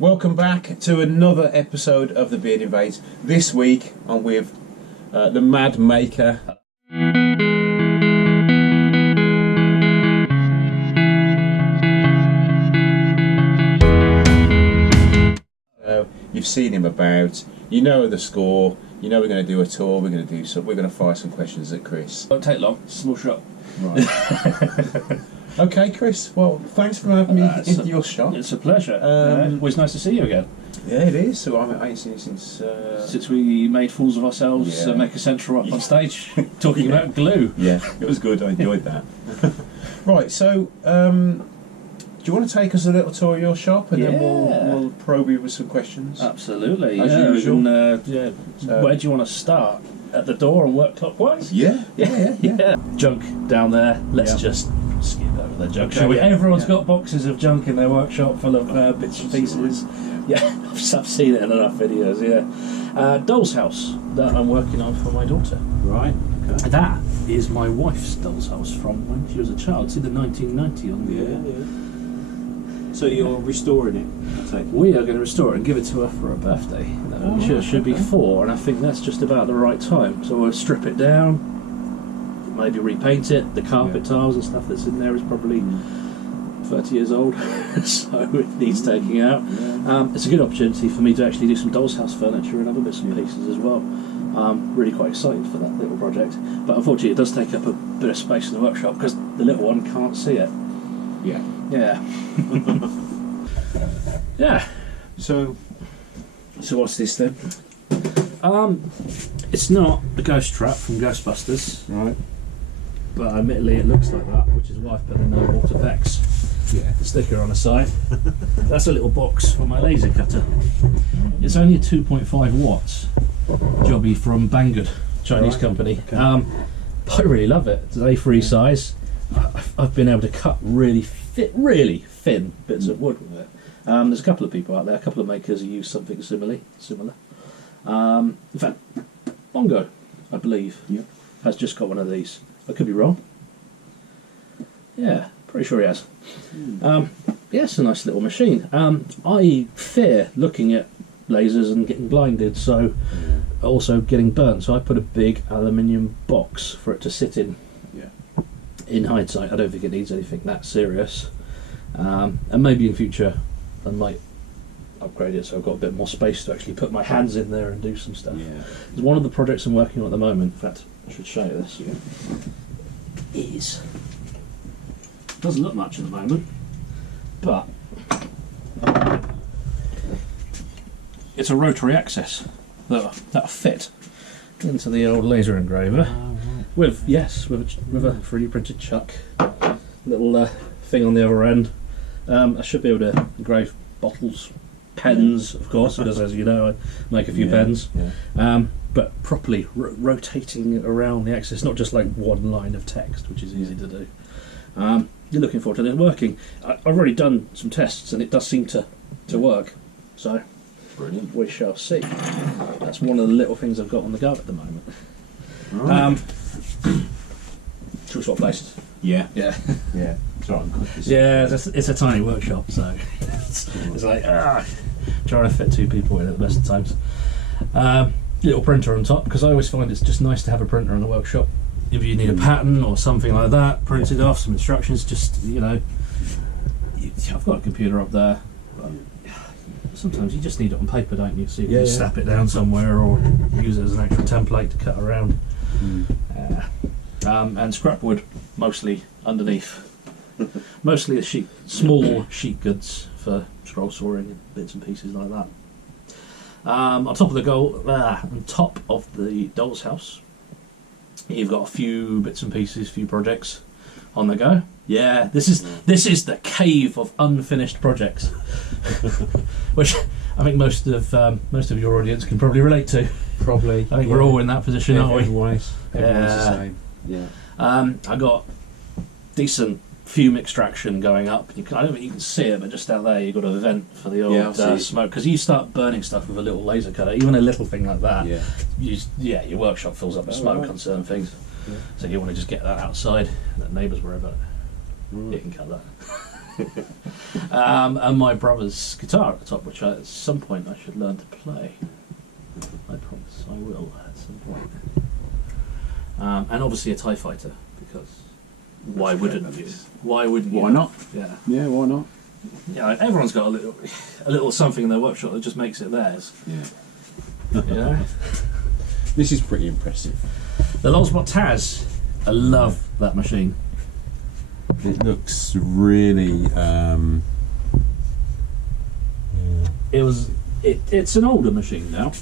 Welcome back to another episode of the Beard Invades. This week I'm with the Mad Maker. You've seen him about, you know the score, you know we're going to do a tour, we're going to fire some questions at Chris. Won't take long, small shop. Right. Okay, Chris, well, thanks for having me into your shop. It's a pleasure. Always nice to see you again. Yeah, it is. So I ain't seen you since we made fools of ourselves, Make a Central up on stage, talking about glue. Yeah, it was good, I enjoyed that. Right, so do you want to take us a little tour of your shop and then we'll probe you with some questions? Absolutely, as usual. So, where do you want to start? At the door and work clockwise? Yeah. Junk down there, let's just skip over the junk, shall we? Everyone's got boxes of junk in their workshop full of bits and pieces. Yeah, I've seen it in enough videos, Doll's house that I'm working on for my daughter. Right, okay. That is my wife's doll's house from when she was a child. It's either 1990 on the So you're restoring it, I take it? We are going to restore it and give it to her for her birthday. She'll be 4, and I think that's just about the right time. So we'll strip it down, maybe repaint it. The carpet tiles and stuff that's in there is probably 30 years old, so it needs taking out. It's a good opportunity for me to actually do some doll's house furniture and other bits and pieces as well. I'm really quite excited for that little project. But unfortunately it does take up a bit of space in the workshop because the little one can't see it. Yeah. Yeah. So what's this then? It's not the ghost trap from Ghostbusters, Right. but admittedly it looks like that, which is why I've put the no water Vex sticker on the side. That's a little box for my laser cutter. It's only a 2.5 watts jobby from Banggood, Chinese company. Okay. But I really love it. It's an A3 size. I've been able to cut really thin bits of wood with it. There's a couple of people out there, a couple of makers who use something similar. In fact, Bongo, I believe, has just got one of these. I could be wrong. Yeah, pretty sure he has. It's a nice little machine. I fear looking at lasers and getting blinded, so also getting burnt. So I put a big aluminium box for it to sit in. In hindsight, I don't think it needs anything that serious, and maybe in future I might upgrade it so I've got a bit more space to actually put my hands in there and do some stuff. It's one of the projects I'm working on at the moment. In fact, I should show you this. Doesn't look much at the moment, but it's a rotary access that'll fit into the old laser engraver. With a 3D printed chuck, little thing on the other end. I should be able to engrave bottles, pens, of course, because as you know, I make a few pens. But properly rotating around the axis, not just like one line of text, which is easy to do. You're looking forward to it working. I've already done some tests, and it does seem to work. So, brilliant. We shall see. That's one of the little things I've got on the go at the moment. Right. Should we swap places? Yeah. Sorry, it's a tiny workshop, so it's like trying to fit 2 people in at the best of times. Little printer on top, because I always find it's just nice to have a printer in the workshop. If you need a pattern or something like that, printed off, some instructions, just, I've got a computer up there. But sometimes you just need it on paper, don't you? So you can snap it down somewhere or use it as an actual template to cut around. And scrap wood, mostly underneath. Mostly a small sheet goods for scroll sawing and bits and pieces like that. On top of the doll's house, you've got a few bits and pieces, few projects on the go. Yeah, this is the cave of unfinished projects, which I think most of your audience can probably relate to. Probably. I think we're all in that position, aren't we? Everyone's the same. Yeah. I got decent fume extraction going up. I don't think you can see it, but just down there you've got a vent for the old smoke. Because you start burning stuff with a little laser cutter, even a little thing like that. Your workshop fills up with smoke on certain things. So you want to just get that outside. Let neighbours worry about it. You can cut that. And my brother's guitar at the top, which at some point I should learn to play. I promise I will at some point. And obviously a TIE fighter, because why wouldn't you? Why wouldn't you? Why not? Yeah. Yeah, why not? Yeah, everyone's got a little something in their workshop that just makes it theirs. Yeah. You know? This is pretty impressive. The Lulzbot Taz, I love that machine. It looks really. It's an older machine now.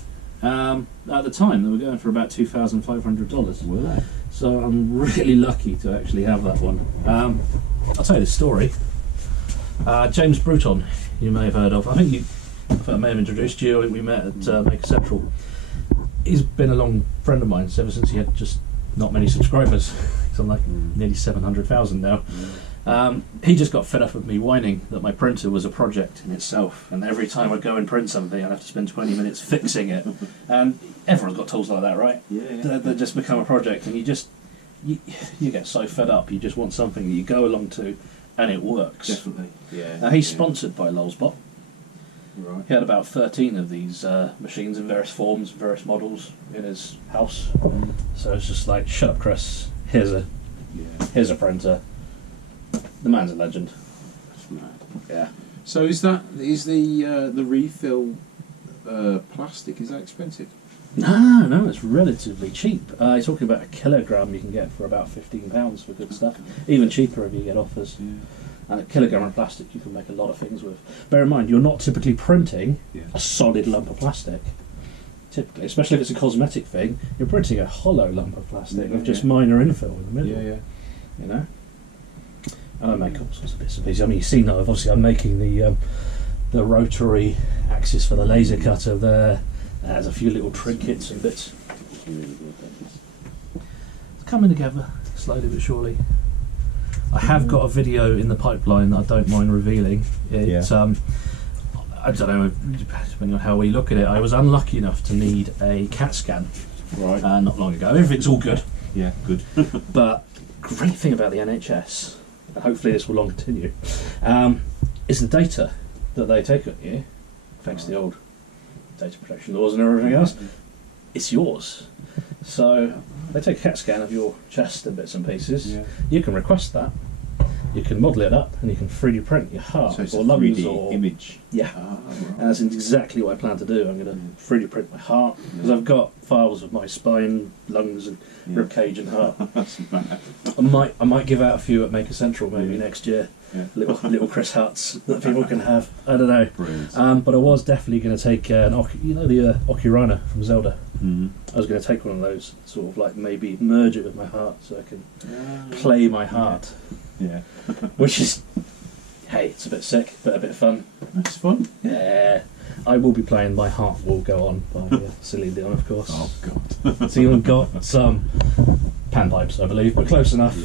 At the time, they were going for about $2,500. Were they? So I'm really lucky to actually have that one. I'll tell you the story. James Bruton, you may have heard of. I may have introduced you. We met at Maker Central. He's been a long friend of mine ever since he had just not many subscribers. So I'm like nearly 700,000 now. He just got fed up with me whining that my printer was a project in itself, and every time I'd go and print something I'd have to spend 20 minutes fixing it. And everyone's got tools like that, right? Yeah. They just become a project, and you get so fed up, you just want something that you go along to and it works. Definitely. Yeah. Now he's sponsored by Lulzbot. Right. He had about 13 of these machines in various forms, various models in his house. So it's just like, shut up, Chris. Here's a printer. The man's a legend. That's mad. Yeah. So is the refill plastic, is that expensive? No, it's relatively cheap. You're talking about a kilogram you can get for about £15 for good stuff. Even cheaper if you get offers. Yeah. And a kilogram of plastic you can make a lot of things with. Bear in mind, you're not typically printing a solid lump of plastic. Typically, especially if it's a cosmetic thing, you're printing a hollow lump of plastic with just minor infill in the middle. Yeah. You know? And I make all sorts of bits and pieces. I mean, you've seen that. Obviously, I'm making the rotary axis for the laser cutter there. There's a few little trinkets and bits. It's coming together, slowly but surely. I have got a video in the pipeline that I don't mind revealing. I don't know, depending on how we look at it, I was unlucky enough to need a CAT scan not long ago. Everything's all good. Yeah, good. But great thing about the NHS, and hopefully this will long continue, is the data that they take of you, thanks to the old data protection laws and everything else. It's yours. So they take a CAT scan of your chest and bits and pieces. Yeah. You can request that. You can model it up, and you can 3D print your heart so it's or a lungs 3D or image. Yeah, right. And that's exactly what I plan to do. I'm going to 3D print my heart because I've got files of my spine, lungs, and rib cage and heart. That's mad. I might give out a few at Maker Central maybe next year. Yeah. Little Chris Hearts that people can have. I don't know. Brilliant. But I was definitely going to take the Ocarina from Zelda. Mm-hmm. I was going to take one of those, sort of like maybe merge it with my heart so I can play my heart. Yeah. Which is, hey, it's a bit sick, but a bit fun. That's fun. Yeah. I will be playing My Heart Will Go On by Celine Dion, of course. Oh, God. So you've got some panpipes, I believe, but close enough.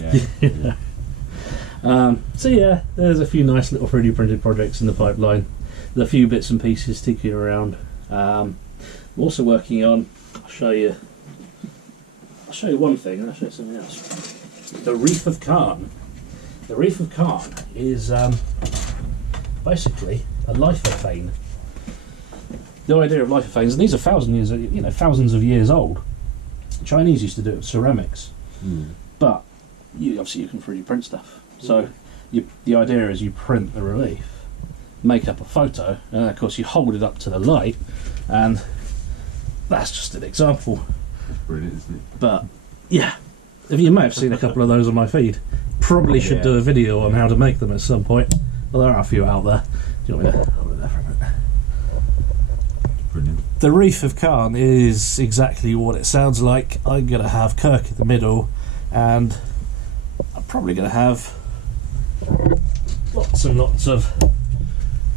Yeah. So yeah, there's a few nice little 3D printed projects in the pipeline. There's a few bits and pieces ticking around. I'm also working on, I'll show you one thing and I'll show you something else. The Reef of Calm. The Reef of Calm is basically a lithophane. The idea of lithophanes, and these are thousands of years old. The Chinese used to do it with ceramics, but obviously you can 3D print stuff. So the idea is you print the relief, make up a photo, and of course you hold it up to the light, and that's just an example. That's brilliant, isn't it? But yeah, you may have seen a couple of those on my feed. Probably should do a video on how to make them at some point. Well, there are a few out there. Do you want me to hold it there for a minute? Brilliant. The Reef of Calm is exactly what it sounds like. I'm going to have Kirk in the middle, and I'm probably going to have lots and lots of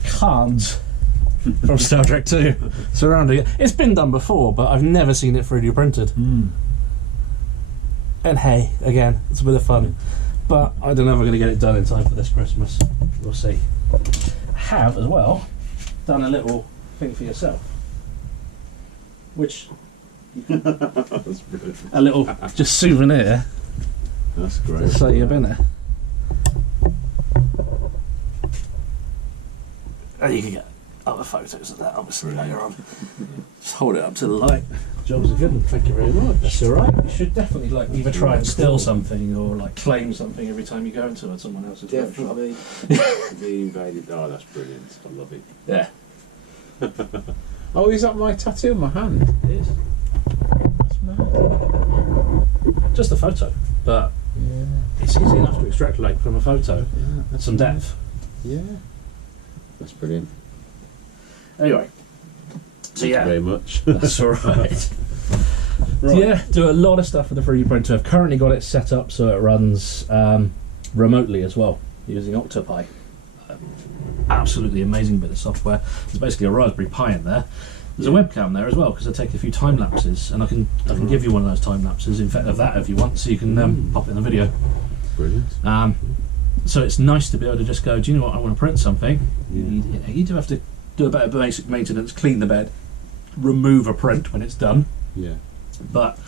cards from Star Trek 2 surrounding it. It's been done before, but I've never seen it 3D printed. And hey, again, it's a bit of fun. But I don't know if I'm going to get it done in time for this Christmas. We'll see. I have, as well, done a little thing for yourself. Which... That's brilliant. A little just souvenir. That's great. To say you've been there. And you can get other photos of that, obviously, later on. Just hold it up to the light. Job's a good one. Thank you very much. That's all right. You should definitely like either try and steal something or like claim something every time you go into someone else's workshop. Definitely. The Invaded. Oh, that's brilliant. I love it. Yeah. Oh, is that my tattoo on my hand? It is. That's mad. Just a photo, but it's easy enough to extrapolate from a photo some depth. Yeah. That's brilliant. Anyway. So Thank you very much. That's all right. So yeah, do a lot of stuff with the 3D printer. I've currently got it set up so it runs remotely as well, using Octopi. Absolutely amazing bit of software. There's basically a Raspberry Pi in there. There's a webcam there as well because I take a few time lapses, and I can give you one of those time lapses. In fact, of that if you want, so you can pop it in the video. Brilliant. So it's nice to be able to just go. Do you know what? I want to print something. Yeah. You do have to do a bit of basic maintenance, clean the bed, remove a print when it's done. Yeah. But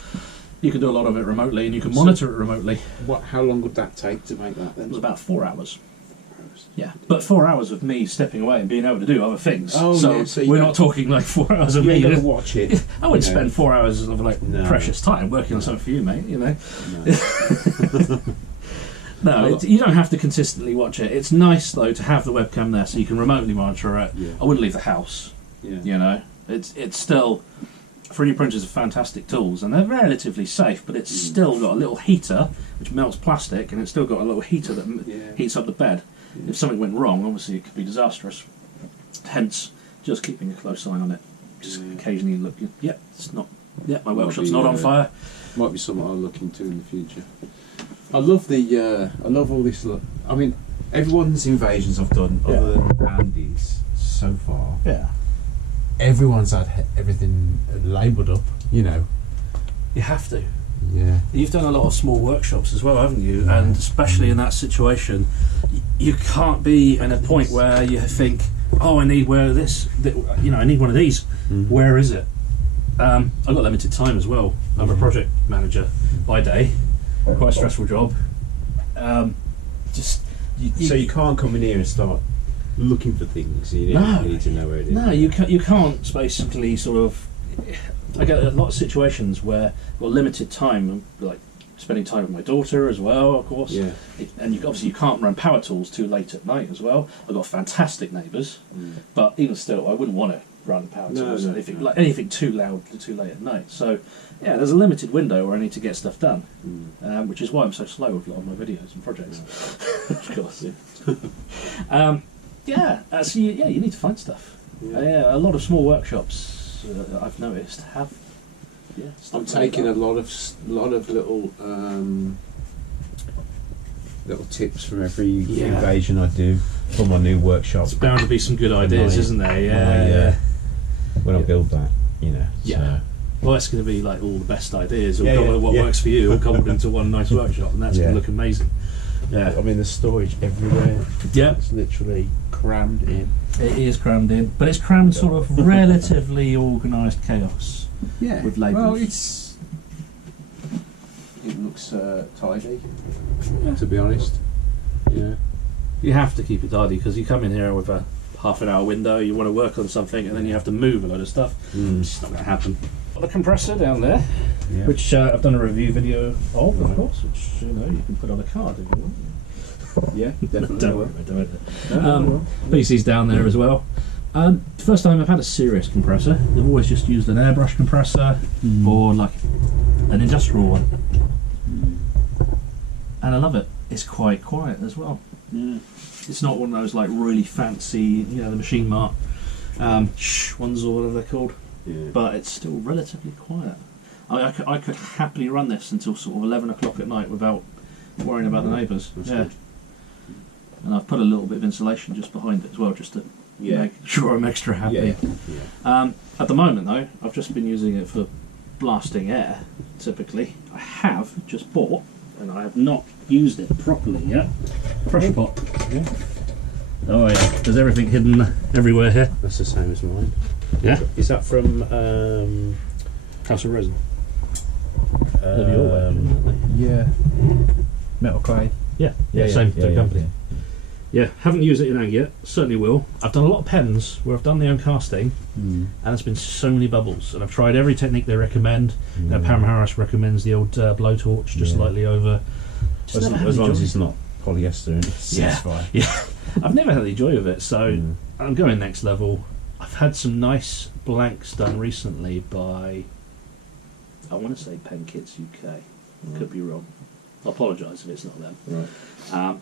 you can do a lot of it remotely, and you can monitor it remotely. How long would that take to make that It then? was about 4 hours. Yeah, but 4 hours of me stepping away and being able to do other things. Oh, so, yeah, so we're not talking like 4 hours of me. You gotta watch it. I wouldn't spend 4 hours of like precious time working on something for you, mate. You know. No, you don't have to consistently watch it. It's nice though to have the webcam there, so you can remotely monitor it. Yeah. I wouldn't leave the house. Yeah. You know, it's still 3D printers are fantastic tools, and they're relatively safe. But it's still got a little heater which melts plastic, and it's still got a little heater that heats up the bed. If something went wrong, obviously it could be disastrous. Hence, just keeping a close eye on it. Just occasionally look. It's not. Yeah, my workshop's not on fire. Might be something I'll look into in the future. I love the. I love all this. I mean, everyone's invasions I've done, other than Andy's, so far. Yeah. Everyone's had everything labelled up. You know. You have to. Yeah. You've done a lot of small workshops as well, haven't you? Yeah. And especially in that situation, you can't be in a point where you think, "Oh, I need I need one of these. Mm-hmm. Where is it?" I've got limited time as well. I'm a project manager by day. Quite a stressful job. So you can't come in here and start looking for things. You need to know where it is. No, you can't basically sort of. I get a lot of situations where I've got limited time, and like spending time with my daughter as well, of course. Yeah. And you can't run power tools too late at night as well. I've got fantastic neighbours, but even still, I wouldn't want to run power tools anything too loud too late at night. So yeah, there's a limited window where I need to get stuff done, which is why I'm so slow with a lot of my videos and projects. Of course. Yeah. So you need to find stuff. A lot of small workshops I've noticed have. Yeah, I'm taking a lot of little little tips from every invasion I do for my new workshop. It's bound to be some good ideas, isn't there? Yeah. When I build that, Yeah. Well, it's going to be like all the best ideas, what works for you, all coupled into one nice workshop, and that's going to look amazing. Yeah. I mean, there's storage everywhere. Yeah. It's literally crammed in. It is crammed in, but it's crammed sort of relatively organised chaos. Yeah. With labels. Well, it looks tidy. To be honest. Yeah. You have to keep it tidy because you come in here with a half-an-hour window. You want to work on something, and then you have to move a lot of stuff. It's not going to happen. Got the compressor down there, which I've done a review video of course, which you can put on a card if you want. Yeah, definitely. Don't worry. PC's down there as well. First time I've had a serious compressor. I've always just used an airbrush compressor or like an industrial one, and I love it. It's quite quiet as well. It's not one of those like really fancy, the Machine Mart ones or whatever they're called. But it's still relatively quiet. I could happily run this until sort of 11 o'clock at night without worrying about the neighbours. Good. And I've put a little bit of insulation just behind it as well, just to make sure I'm extra happy. At the moment though, I've just been using it for blasting air, typically. I have just bought, and I have not used it properly yet, pressure pot. Yeah. Oh yeah, there's everything hidden everywhere here. That's the same as mine. Yeah. Is that from House of Resin? Yeah. Metal clay. Yeah, same company. Yeah, haven't used it in ag yet. Certainly will. I've done a lot of pens where I've done my own casting, and there's been so many bubbles. And I've tried every technique they recommend. Pam Harris recommends the old blowtorch, just slightly over. As long as it's not polyester and it's fine. Yeah. I've never had the joy of it, so I'm going next level. I've had some nice blanks done recently by, I want to say Pen Kits UK. Could be wrong. I apologise if it's not them. Right.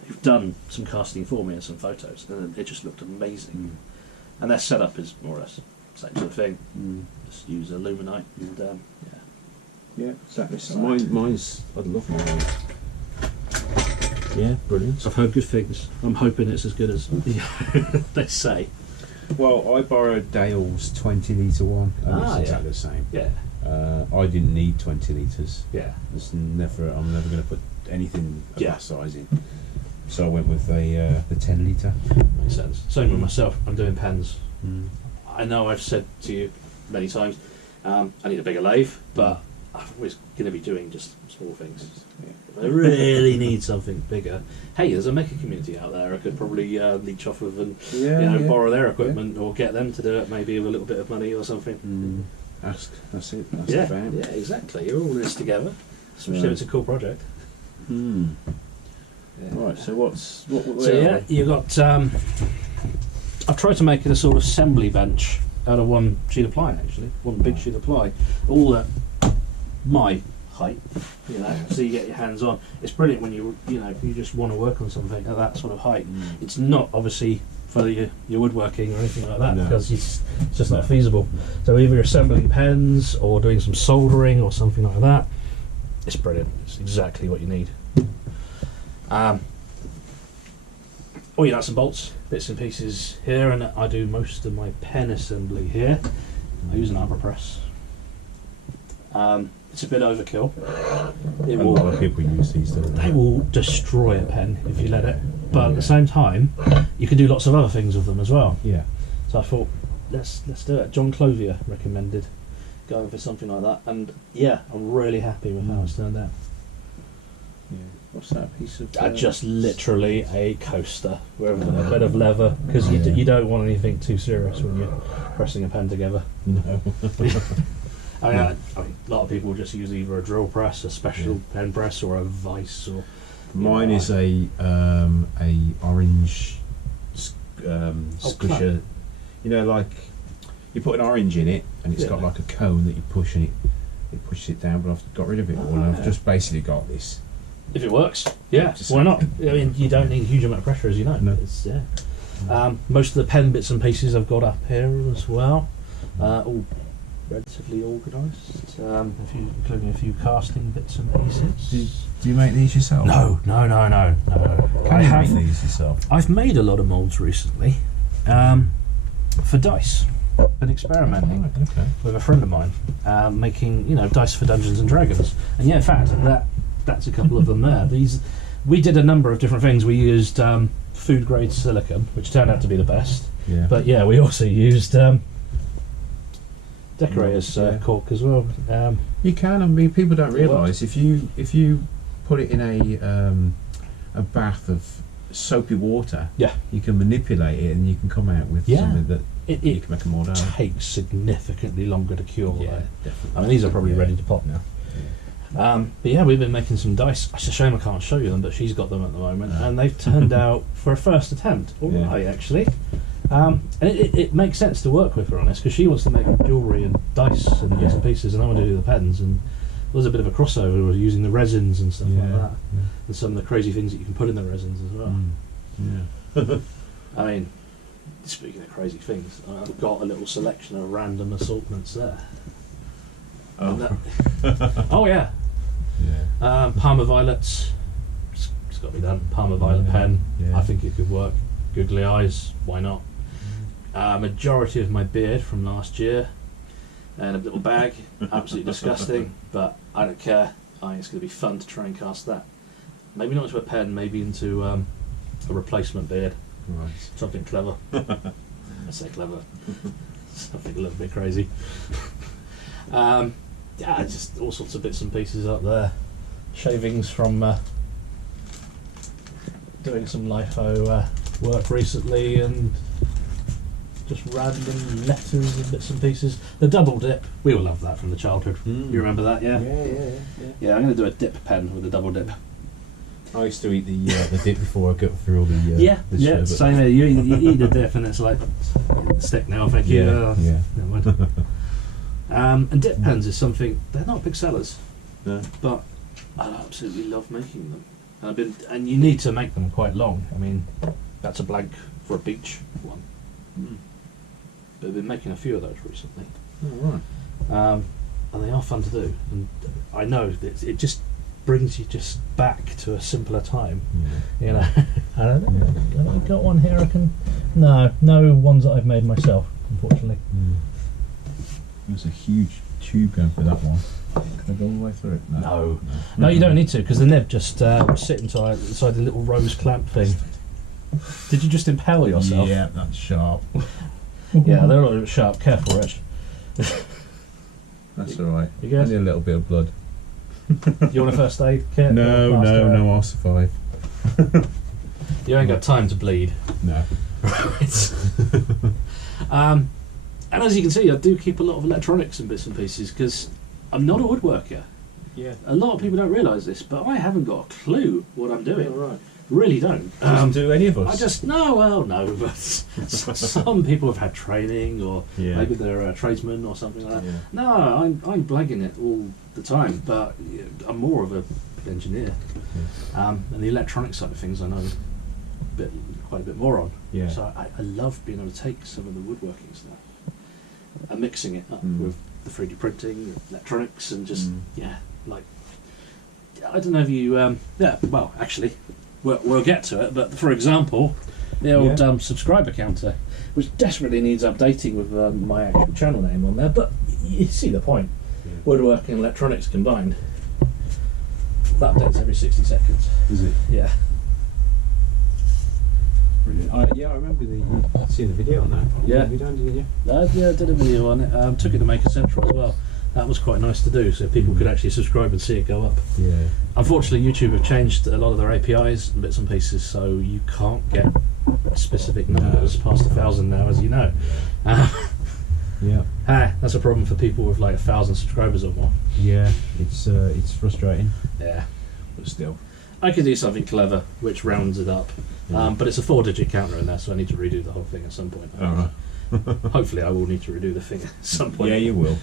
Who've done some casting for me and some photos, and it just looked amazing. And their setup is more or less the same sort of thing. Just use aluminite and yeah, exactly. So mine's, I love mine. Yeah, brilliant. I've heard good things. I'm hoping it's as good as they say. Well, I borrowed Dale's 20 litre one, and it's exactly the same. Yeah. I didn't need 20 litres. Yeah. I'm never going to put anything of that size in. So I went with the 10 litre. Makes sense. Same with myself. I'm doing pens. I know I've said to you many times, I need a bigger lathe, but I'm always going to be doing just small things. If I really need something bigger, hey, there's a maker community out there I could probably leech off of and borrow their equipment or get them to do it, maybe with a little bit of money or something. That's it. That's yeah, the fam. yeah, exactly. You're all in this together. Especially if it's a cool project. Yeah. Right. So you've got. I've tried to make it a sort of assembly bench out of one sheet of ply, actually, one big sheet of ply, all at my height, so you get your hands on. It's brilliant when you just want to work on something at that sort of height. It's not obviously for your woodworking or anything like that, because it's just not feasible. So either you're assembling pens or doing some soldering or something like that, it's brilliant. It's exactly what you need. All your nuts and bolts, bits and pieces here, and I do most of my pen assembly here. I use an arbor press. It's a bit overkill. A lot of people use these days. They will destroy a pen if you let it, but at the same time, you can do lots of other things with them as well. Yeah. So I thought, let's do it. John Clovier recommended going for something like that, and yeah, I'm really happy with how it's turned out. Yeah. What's that piece of? Just literally a coaster with a bit of leather, because you don't want anything too serious when you're pressing a pen together. No. I mean, a lot of people just use either a drill press, a special pen press, or a vice. Or mine is a orange squisher. Like you put an orange in it, and it's got like a cone that you push, and it pushes it down. But I've got rid of it all, and I've just basically got this. If it works, why not? I mean, you don't need a huge amount of pressure, as you know. No. It's, most of the pen bits and pieces I've got up here as well, all relatively organised, including a few casting bits and pieces. Do you make these yourself? No. Can you make these yourself? I've made a lot of moulds recently for dice. Been experimenting with a friend of mine, making dice for Dungeons and Dragons, and in fact that's a couple of them there. We did a number of different things. We used food grade silicone, which turned out to be the best. Yeah. But we also used decorators cork as well. You can. I mean, people don't realise if you put it in a bath of soapy water, you can manipulate it and you can come out with something that you can make a mould out. It takes significantly longer to cure. Yeah, definitely. I mean, these are probably ready to pop now. But we've been making some dice. It's a shame I can't show you them, but she's got them at the moment, and they've turned out for a first attempt all right, actually. And it makes sense to work with her on this, because she wants to make jewellery and dice and bits and pieces, and I want to do the pens, and there was a bit of a crossover with using the resins and stuff like that, and some of the crazy things that you can put in the resins as well. I mean, speaking of crazy things, I've got a little selection of random assortments there. Parma violets. It's got to be done. Parma violet pen. I think it could work. Googly eyes. Why not? Majority of my beard from last year, and a little bag. Absolutely disgusting, but I don't care. I think it's going to be fun to try and cast that. Maybe not into a pen. Maybe into a replacement beard. Right. Something clever. I say clever. Something a little bit crazy. Just all sorts of bits and pieces up there. Shavings from doing some LIFO work recently, and just random letters and bits and pieces. The double dip, we all love that from the childhood. You remember that, yeah? Yeah, I'm going to do a dip pen with a double dip. I used to eat the dip before I got through all the the sherbet. Same here. You eat the dip and it's like stick now. Thank you. Yeah. Never mind. And dip pens is something, they're not big sellers, but I absolutely love making them. And you need to make them quite long. I mean, that's a blank for a beach one. But I've been making a few of those recently. Oh, right. And they are fun to do. And I know that it just brings you just back to a simpler time. You know. I don't know. Have I got one here I can... No ones that I've made myself, unfortunately. There's a huge tube going for that one. Can I go all the way through it? No, you don't need to, because the nib just sit inside the little rose clamp thing. Did you just impale yourself? Yeah, that's sharp. Yeah, they're all sharp. Careful, Rich. That's alright. You guys? Only a little bit of blood. You want a first aid kit? No, I'll survive. You ain't got time to bleed. No. Right. And as you can see, I do keep a lot of electronics and bits and pieces, because I'm not a woodworker. Yeah. A lot of people don't realise this, but I haven't got a clue what I'm doing. Right. Really don't. Doesn't do any of us. I just no, but some people have had training, or maybe they're a tradesman or something like that. Yeah. No, I'm blagging it all the time, but I'm more of an engineer. And the electronic side of things I know quite a bit more on. Yeah. So I love being able to take some of the woodworking stuff and mixing it up with the 3D printing, electronics, and just like I don't know if you well actually. We'll get to it, but for example, the old subscriber counter, which desperately needs updating with my actual channel name on there, but you see the point. Woodworking and electronics combined. That updates every 60 seconds. Is it? Yeah. Brilliant. I remember seeing the video on that. Yeah. Have you done, didn't you? I did a video on it. Took it to Maker Central as well. That was quite nice to do, so people could actually subscribe and see it go up. Yeah. Unfortunately, YouTube have changed a lot of their APIs and bits and pieces, so you can't get specific numbers past 1,000 now, as you know. That's a problem for people with like 1,000 subscribers or more. Yeah, it's frustrating. Yeah, but still, I could do something clever which rounds it up, but it's a 4-digit counter in there, so I need to redo the whole thing at some point. All right. Hopefully I will need to redo the thing at some point. Yeah, you will.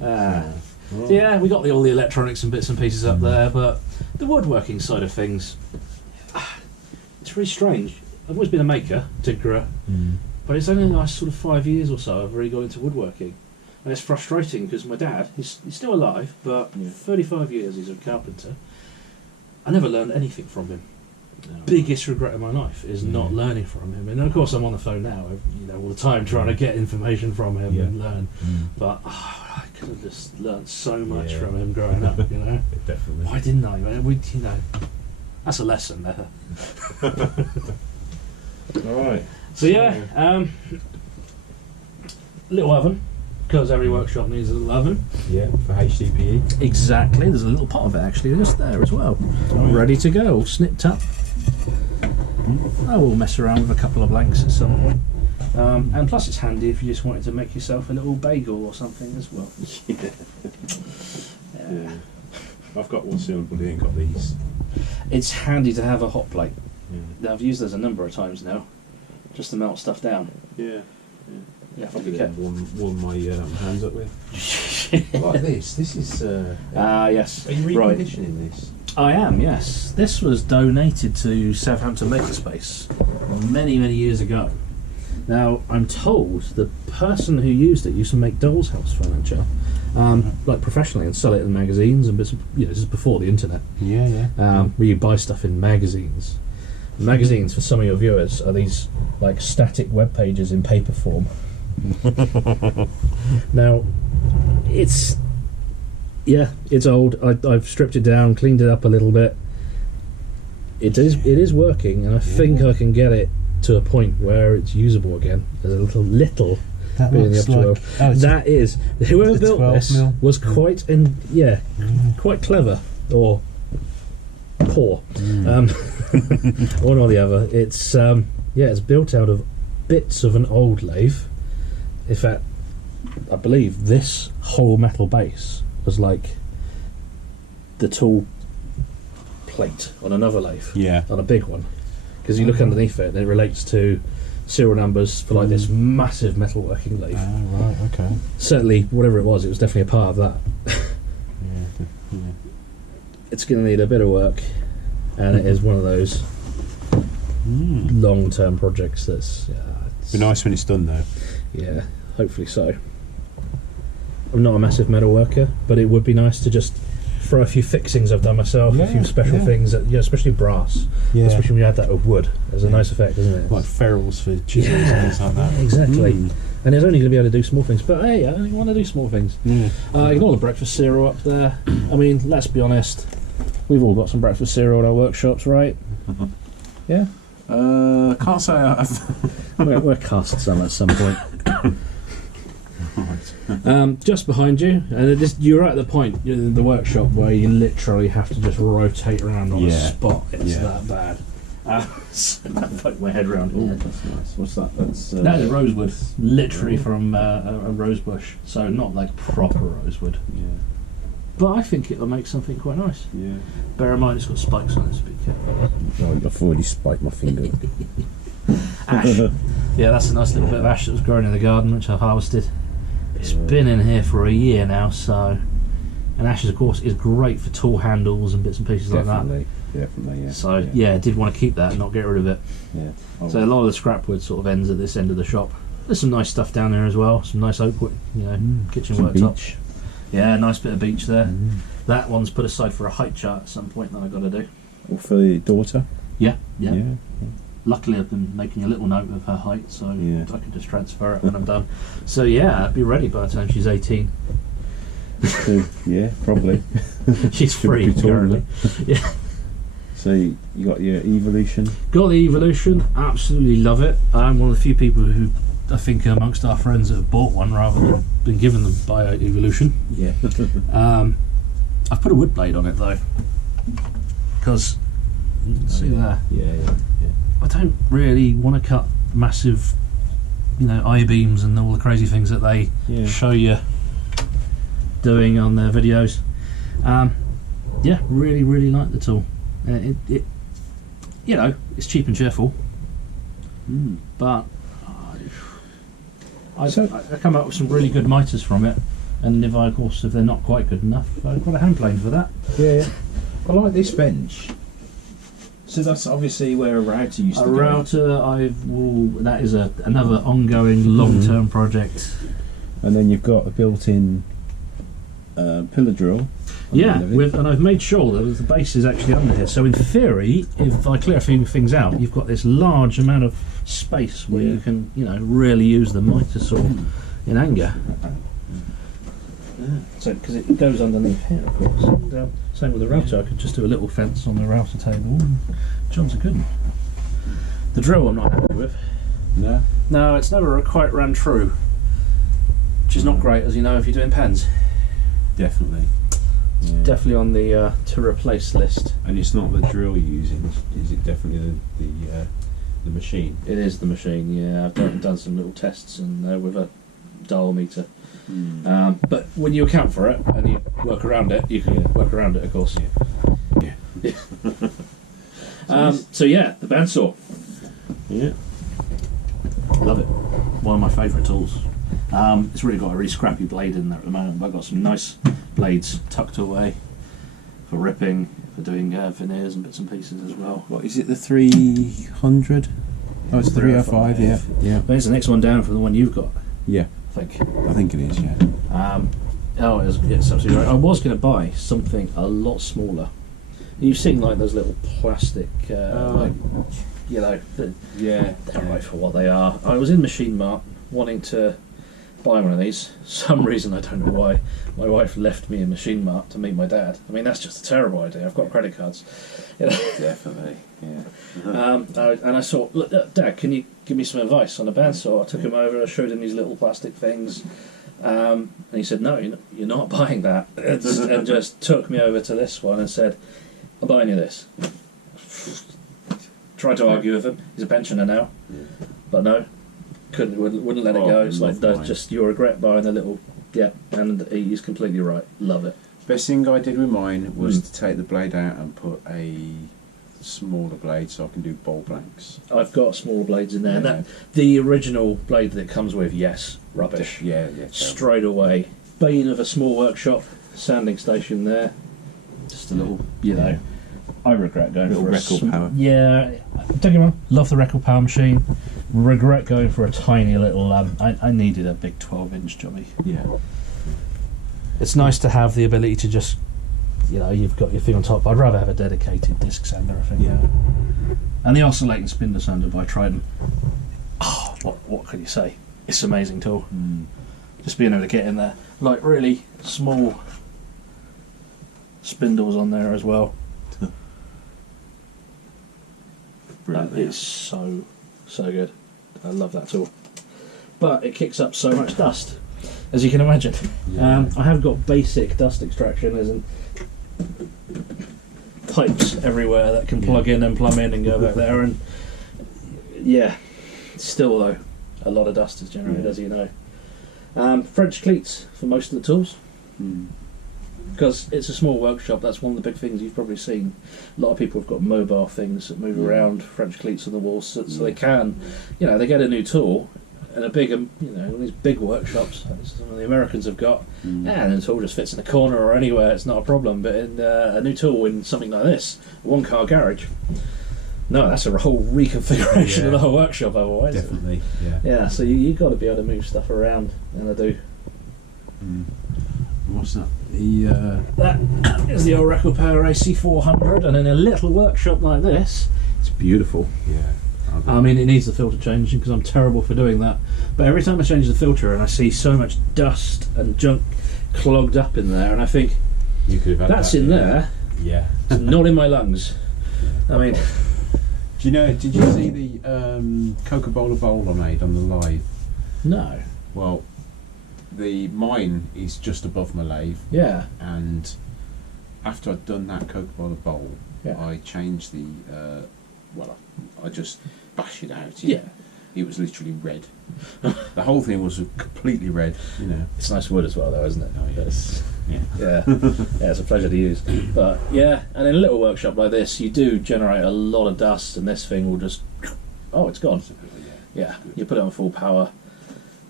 So yeah, we got all the electronics and bits and pieces up there, but the woodworking side of things, it's really strange. I've always been a maker, tinkerer, but it's only in the last sort of 5 years or so I've really got into woodworking. And it's frustrating because my dad, he's still alive, but 35 years he's a carpenter. I never learned anything from him. Biggest regret of my life is not learning from him, and of course I'm on the phone now, all the time trying to get information from him and learn. But I could have just learned so much from him growing up. Definitely. Why didn't I? That's a lesson there. All right. So little oven, because every workshop needs a little oven. Yeah, for HDPE. Exactly. There's a little pot of it actually just there as well, ready to go, all snipped up. I will mess around with a couple of blanks at some point. And plus it's handy if you just wanted to make yourself a little bagel or something as well. Yeah. I've got one soon, but I ain't got these. It's handy to have a hot plate. Now, I've used those a number of times now, just to melt stuff down. Yeah. Yeah, probably warm my hands up with. Like this. This is. Yes. Are you reconditioning this? I am, yes. This was donated to Southampton Makerspace many, many years ago. Now, I'm told the person who used it used to make doll's house furniture, like professionally, and sell it in magazines and bits. This is before the internet. Where you buy stuff in magazines. Magazines, for some of your viewers, are these like static web pages in paper form. Now, it's old. I've stripped it down, cleaned it up a little bit. It is working, and I think I can get it to a point where it's usable again. There's a little that bit in the looks upper like that is whoever built this was quite quite clever, or poor. One or the other. It's it's built out of bits of an old lathe. In fact, I believe this whole metal base was like the tool plate on another lathe, on a big one, because you look underneath it and it relates to serial numbers for like this massive metalworking lathe. Right, okay. Certainly, whatever it was definitely a part of that. It's going to need a bit of work, and it is one of those long-term projects that's... Be nice when it's done, though. Yeah, hopefully so. I'm not a massive metal worker, but it would be nice to just throw a few fixings I've done myself, a few special things, that, especially brass, especially when you add that with wood. There's a nice effect, isn't it? Like ferrules for chisels and things like that. Yeah, exactly. And it's only going to be able to do small things, but hey, I only want to do small things. Ignore the breakfast cereal up there. I mean, let's be honest, we've all got some breakfast cereal in our workshops, right? Yeah? Can't say I have. We're cast some at some point. Just behind you, and you're at the point in the workshop where you literally have to just rotate around on a spot. It's that bad. So I put my head around. Oh, that's nice. What's that? That's that is rosewood, literally from a rose bush. So not like proper rosewood. Yeah. But I think it'll make something quite nice. Yeah. Bear in mind it's got spikes on it, so be careful. Oh, I've already spiked my finger. Ash. Yeah, that's a nice little bit of ash that was growing in the garden, which I've harvested. It's been in here for a year now, so... And ashes, of course, is great for tool handles and bits and pieces like that. Definitely, yeah. So, I did want to keep that and not get rid of it. Yeah. So a lot of the scrap wood sort of ends at this end of the shop. There's some nice stuff down there as well. Some nice oak wood, kitchen worktop. Yeah, nice bit of beech there. That one's put aside for a height chart at some point that I've got to do. Or for your daughter? Yeah. Luckily I've been making a little note of her height, so I can just transfer it when I'm done. So I'll be ready by the time she's 18. Yeah, probably. She's free currently. Yeah. So you got your Evolution? Got the Evolution, absolutely love it. I'm one of the few people who I think amongst our friends that have bought one rather than been given them by Evolution. Yeah. I've put a wood blade on it though, because see there. Yeah. I don't really want to cut massive, I-beams and all the crazy things that they show you doing on their videos. Really, really like the tool. It's cheap and cheerful, but I come up with some really good miters from it, and if they're not quite good enough, I've got a hand plane for that. Yeah. I like this bench. So that's obviously where a router used to go. A router, that is another ongoing long-term project. And then you've got a built-in pillar drill. And I've made sure that the base is actually under here. So in theory, if I clear a few things out, you've got this large amount of space where you can, really use the miter saw in anger. So because it goes underneath here, of course. And, same with the router. I could just do a little fence on the router table. Job's a good one. The drill I'm not happy with. No, it's never quite ran true, which is not great, as you know, if you're doing pens. Definitely. Yeah. Definitely on the to replace list. And it's not the drill you're using, is it? Definitely the machine. It is the machine. Yeah, I've done some little tests and with a dial meter. But when you account for it and you work around it, you can work around it, of course. Yeah. The bandsaw. Yeah. Love it. One of my favourite tools. It's really got a really scrappy blade in there at the moment, but I've got some nice blades tucked away for ripping, for doing veneers and bits and pieces as well. What is it, the 300? Oh, it's 305, yeah. There's the next one down from the one you've got. Yeah. I think it is, yeah. It's absolutely right. I was going to buy something a lot smaller. You've seen like those little plastic, they're right for what they are. I was in Machine Mart wanting to buy one of these. For some reason, I don't know why, my wife left me in Machine Mart to meet my dad. I mean, that's just a terrible idea. I've got credit cards. Definitely, yeah. And I thought, look, Dad, can you give me some advice on a bandsaw? I took him over, I showed him these little plastic things, and he said, no, you're not buying that. And just took me over to this one and said, I'm buying you this. Tried to argue with him. He's a pensioner now, but no, wouldn't let it go. It's like just you'll regret buying the little. Yeah, and he's completely right. Love it. Best thing I did with mine was to take the blade out and put a smaller blade so I can do bowl blanks. I've got smaller blades in there. And the original blade that it comes with, yes, rubbish. Yeah. Straight away. Bane of a small workshop, sanding station there. Just a little, I regret going for a record power. Yeah, don't get me wrong. Love the record power machine. Regret going for a tiny little. I needed a big 12-inch jobby. Yeah. It's nice to have the ability to just, you've got your thing on top. I'd rather have a dedicated disc sander, I think. Yeah. And the oscillating spindle sander by Trident. Oh, what can you say? It's an amazing tool. Just being able to get in there, like really small spindles on there as well. Brilliant. That is so good. I love that tool. But it kicks up so much dust, as you can imagine. Yeah. I have got basic dust extraction, as in pipes everywhere that can plug in and plumb in and go back there. And still though, a lot of dust is generated, as you know. French cleats for most of the tools. Because it's a small workshop, that's one of the big things you've probably seen. A lot of people have got mobile things that move around, French cleats on the walls, so they can, they get a new tool, and a big, these big workshops, some of the Americans have got, and the tool just fits in a corner or anywhere, it's not a problem. But in a new tool in something like this, a one-car garage, no, that's a whole reconfiguration of the whole workshop otherwise. Definitely, Yeah, so you've got to be able to move stuff around, and I do. What's that? That is the old record power AC400, and in a little workshop like this, it's beautiful. Yeah. I mean, it needs the filter changing because I'm terrible for doing that. But every time I change the filter and I see so much dust and junk clogged up in there, and I think, you could have had that's in there. Yeah. It's not in my lungs. I mean, did you see the Coca-Cola bowl I made on the lathe? No. Well, mine is just above my lathe. Yeah. And after I'd done that Coca-Cola bowl, I changed the. I just bashed it out. Yeah. It was literally red. The whole thing was completely red. It's nice wood as well, though, isn't it? Oh yeah. Yeah, it's a pleasure to use. But and in a little workshop like this, you do generate a lot of dust, and this thing will just. Oh, it's gone. Yeah. You put it on full power.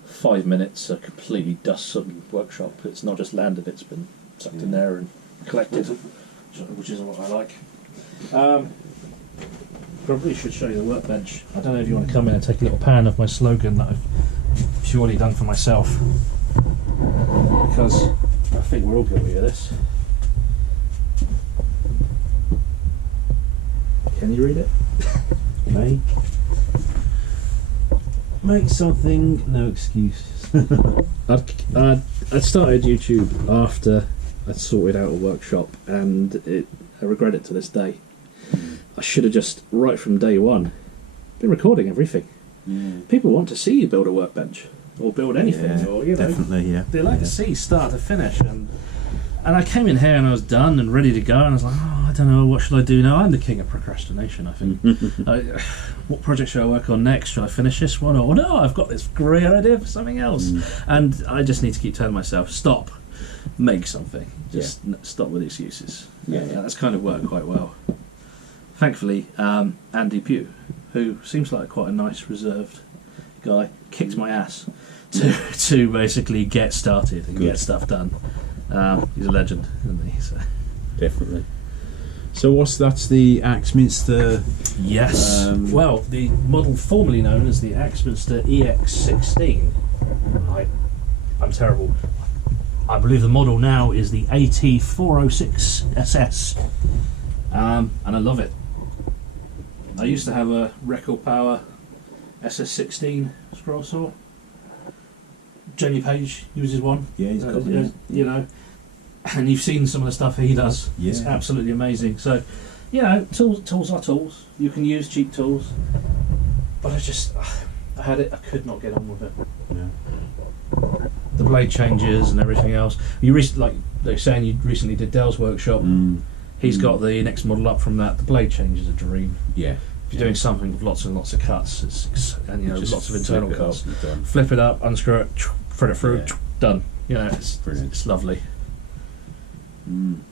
5 minutes, a completely dust-soaked workshop. It's not just landed; it's been sucked in there and collected, which is what I like. Probably should show you the workbench. I don't know if you want to come in and take a little pan of my slogan that I've surely done for myself, because I think we're all guilty of this. Can you read it? Okay. Make something, no excuses. I started YouTube after I sorted out a workshop, and I regret it to this day. I should have just, right from day one, been recording everything. People want to see you build a workbench or build anything, or definitely, they like to see start to finish. And I came in here and I was done and ready to go, and I was like, I don't know, what should I do now? I'm the king of procrastination, I think. What project should I work on next? Should I finish this one? Or no, I've got this great idea for something else. And I just need to keep telling myself, stop, make something. Just stop with excuses. That's kind of worked quite well. Thankfully, Andy Pugh, who seems like quite a nice, reserved guy, kicked my ass to basically get started and get stuff done. He's a legend, isn't he? So. Definitely. So that's the Axminster? Yes. Well, the model formerly known as the Axminster EX16. I'm terrible. I believe the model now is the AT406 SS, and I love it. I used to have a Record Power SS16 scroll saw. Jenny Page uses one. Yeah, he's got one. And you've seen some of the stuff he does. Yeah. It's absolutely amazing. So, tools are tools. You can use cheap tools, but I had it. I could not get on with it. Yeah. The blade changes and everything else. Like they're saying, you recently did Dell's workshop. He's got the next model up from that. The blade change is a dream. Yeah. If you're doing something with lots and lots of cuts, and you know, lots of internal cuts, flip it up, unscrew it, thread it through, done. You know, it's brilliant. It's lovely.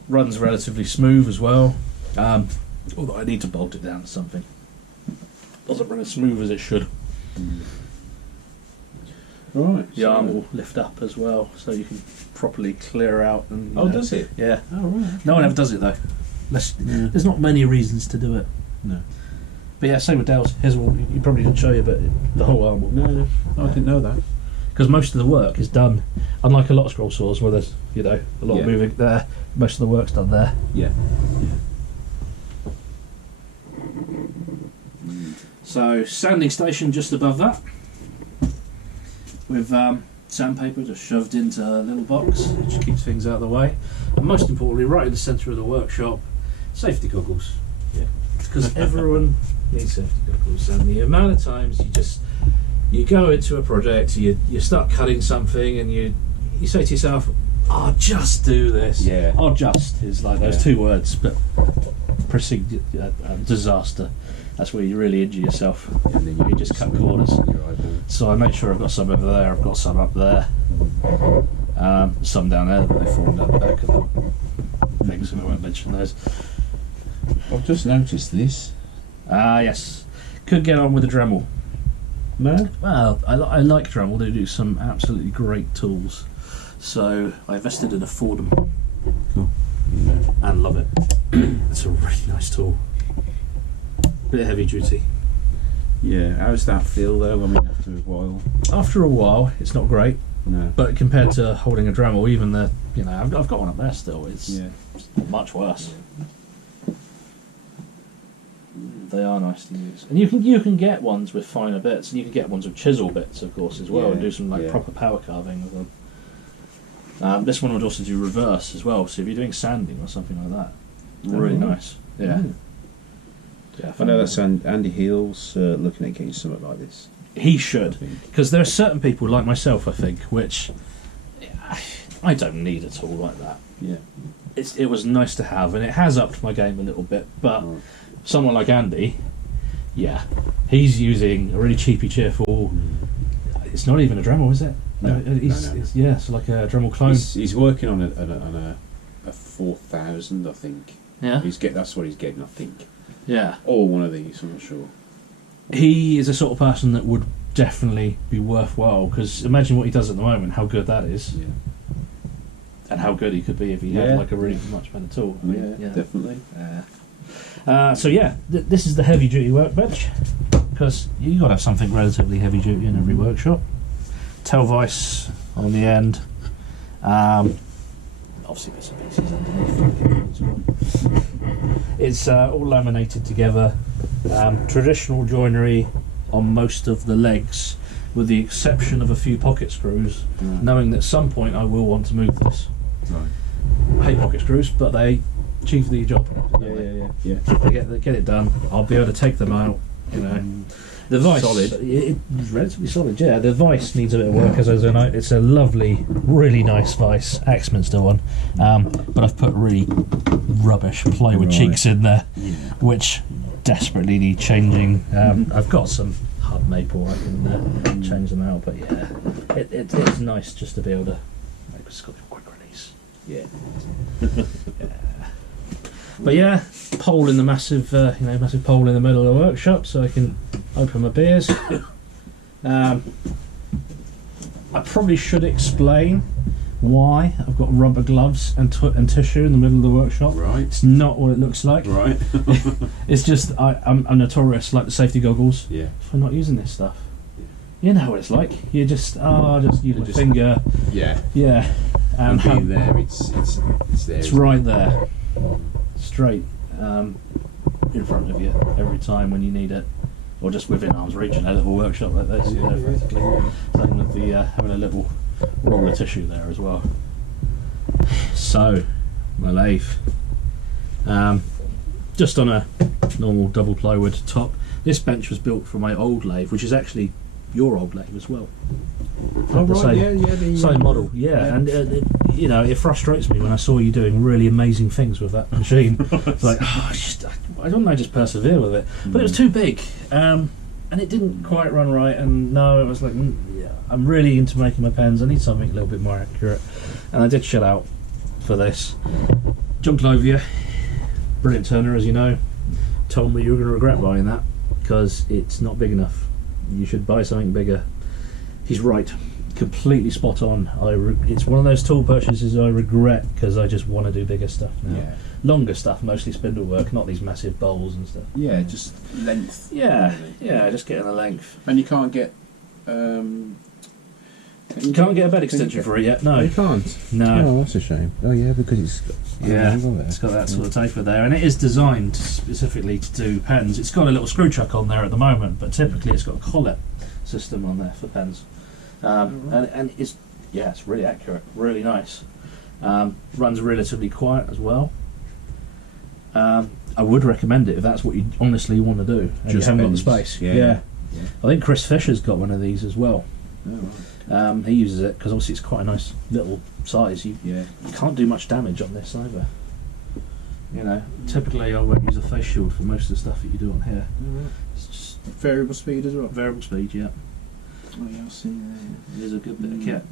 Runs relatively smooth as well. Although I need to bolt it down to something. Doesn't run as smooth as it should. Right. The arm will lift up as well, so you can properly clear out. And, does it? Yeah. Oh, right. No one ever does it though. There's not many reasons to do it. No. But yeah, same with Dell's. Here's one you probably didn't show you, but the whole arm will. No, I didn't know that. Because most of the work is done, unlike a lot of scroll saws where there's, you know, a lot of moving there. Most of the work's done there. Yeah. So sanding station just above that, with sandpaper just shoved into a little box, which keeps things out of the way. And most importantly, right in the centre of the workshop, safety goggles. Yeah. Because everyone needs safety goggles, and the amount of times you go into a project, you start cutting something, and you say to yourself, "I'll just do this." Yeah. "I'll just" is like those two words, but pressing disaster. That's where you really injure yourself. And then you just cut corners. So I make sure I've got some over there, I've got some up there, some down there, but they fall down the back of the things, so I won't mention those. I've just noticed this. Yes. Could get on with the Dremel. No? Well, I like Dremel, they do some absolutely great tools. So I invested in a Fordham. Cool. And love it. It's a really nice tool. Bit heavy duty. Yeah, how's that feel though? I mean, after a while. After a while, it's not great. No. But compared to holding a Dremel, even the, you know, I've got one up there still. It's not much worse. They are nice to use, and you can get ones with finer bits, and you can get ones with chisel bits, of course, as well, and do some proper power carving with them. This one would also do reverse as well. So if you're doing sanding or something like that, really nice. Yeah. Yeah, I know that's Andy Heal's looking at getting something like this. He should, because there are certain people like myself, I think, which I don't need a tool like that. Yeah, it was nice to have, and it has upped my game a little bit. But someone like Andy, he's using a really cheapy, cheerful. It's not even a Dremel, is it? No, it's like a Dremel clone. He's working on a 4000, I think. Yeah, that's what he's getting, I think. Yeah. Or one of these, I'm not sure. He is a sort of person that would definitely be worthwhile, because imagine what he does at the moment, how good that is. Yeah. And how good he could be if he had like a really much better tool. I mean, Definitely. This is the heavy duty workbench, because you've got to have something relatively heavy duty in every workshop. Tail vise on the end. Obviously there's some pieces underneath. It's all laminated together. Traditional joinery on most of the legs, with the exception of a few pocket screws, knowing that at some point I will want to move this. Right. I hate pocket screws, but they achieve the job. Yeah. They get it done. I'll be able to take them out. You know, the vice solid. It's relatively solid. Yeah, the vice needs a bit of work, as I know. It's a lovely, really nice vice, Axminster one. But I've put really rubbish plywood cheeks in there, which desperately need changing. I've got some hard maple. I can change them out. But yeah, it's nice just to be able to. It's got a quick release. Yeah. But yeah, pole in the massive pole in the middle of the workshop, so I can open my beers. I probably should explain why I've got rubber gloves and tissue in the middle of the workshop. Right. It's not what it looks like. Right. It's just I'm notorious, like the safety goggles, Yeah. for not using this stuff. You know what it's like. You just use my finger. Yeah. Yeah. And being there, it's there. It's right there. Straight in front of you every time when you need it, or just within arm's reach in a little workshop like this. Practically. Same with the having a little roll of tissue there as well. So, my lathe, just on a normal double plywood top. This bench was built for my old lathe, which is actually your old lathe as well. Oh, the right, same, the same model, and you know, it frustrates me when I saw you doing really amazing things with that machine. It's like, I don't know, just persevere with it, but it was too big, and it didn't quite run right. And no, it was like, I'm really into making my pens. I need something a little bit more accurate, and I did shell out for this. John Clovier, brilliant turner, as you know, told me you were going to regret buying that because it's not big enough. You should buy something bigger. He's right. Completely spot on. It's one of those tool purchases I regret because I just want to do bigger stuff now. Yeah. Longer stuff, mostly spindle work, not these massive bowls and stuff. Yeah, just length. Yeah, really. yeah, just getting the length. And you can't get. You can't get a bed extension for it yet. No, You can't. no. Oh, that's a shame. Oh yeah, because it's got Yeah, an angle there. it's got that sort of taper there, and it is designed specifically to do pens. It's got a little screw chuck on there at the moment, but typically it's got a collet system on there for pens. And it's really accurate, really nice. Runs relatively quiet as well. I would recommend it if that's what you honestly want to do and you haven't got the space. Yeah. I think Chris Fisher's got one of these as well. Oh, right. He uses it because obviously it's quite a nice little size. You can't do much damage on this either. You know, typically I won't use a face shield for most of the stuff that you do on here. It's just Variable speed as well. variable speed, yeah. Oh, yeah, I've seen It is a good bit of kit.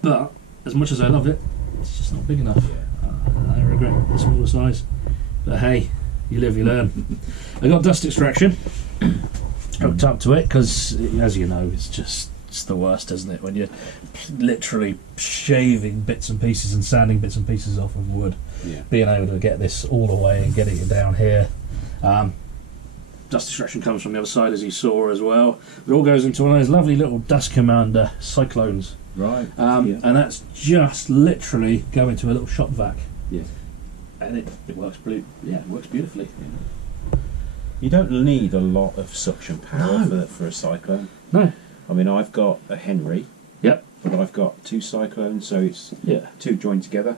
But as much as I love it, it's just not big enough. I regret the smaller size. But hey, you live, you learn. I got dust extraction hooked up to it because, as you know, it's the worst, isn't it? When you're literally shaving bits and pieces and sanding bits and pieces off of wood. Yeah. Being able to get this all away and getting it down here. Dust extraction comes from the other side, as you saw as well. It all goes into one of those lovely little Dust Commander cyclones. Right. And that's just literally going to a little shop vac. Yeah. And it works it works beautifully. You don't need a lot of suction power for a cyclone. No. I mean, I've got a Henry. Yep. But I've got two cyclones, so it's Yeah. two joined together.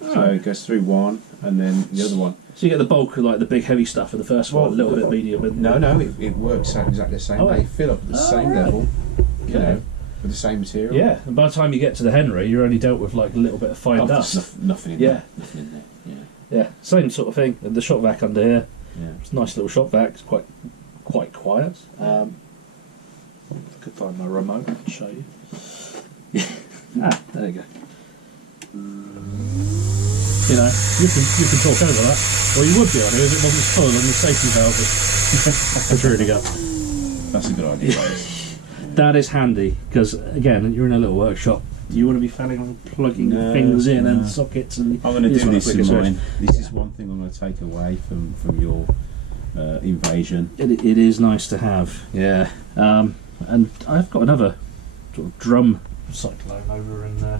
Oh. So it goes through one, and then the other one. So you get the bulk of like the big heavy stuff in the first one, a little bit medium. And No, it works exactly the same. Oh, They fill up at the same right. level, you Okay. know, with the same material. Yeah, and by the time you get to the Henry, you're only dealt with like a little bit of fine dust. Nothing in Yeah. there. Nothing in there. Yeah, same sort of thing. And the shop vac under here, Yeah. it's a nice little shop vac. It's quite quiet. If I could find my remote, I'd show you. There you go. You know, you can talk over that, or you would be on it if it wasn't full and the safety valve was protruding up. That's a good idea. Guys. That is handy because again, you're in a little workshop. You want to be fanning on plugging things in and sockets and. I'm going to you just do want a this quicker in switch. mine. This is one thing I'm going to take away from your invasion. It is nice to have, yeah. And I've got another sort of drum cyclone over in the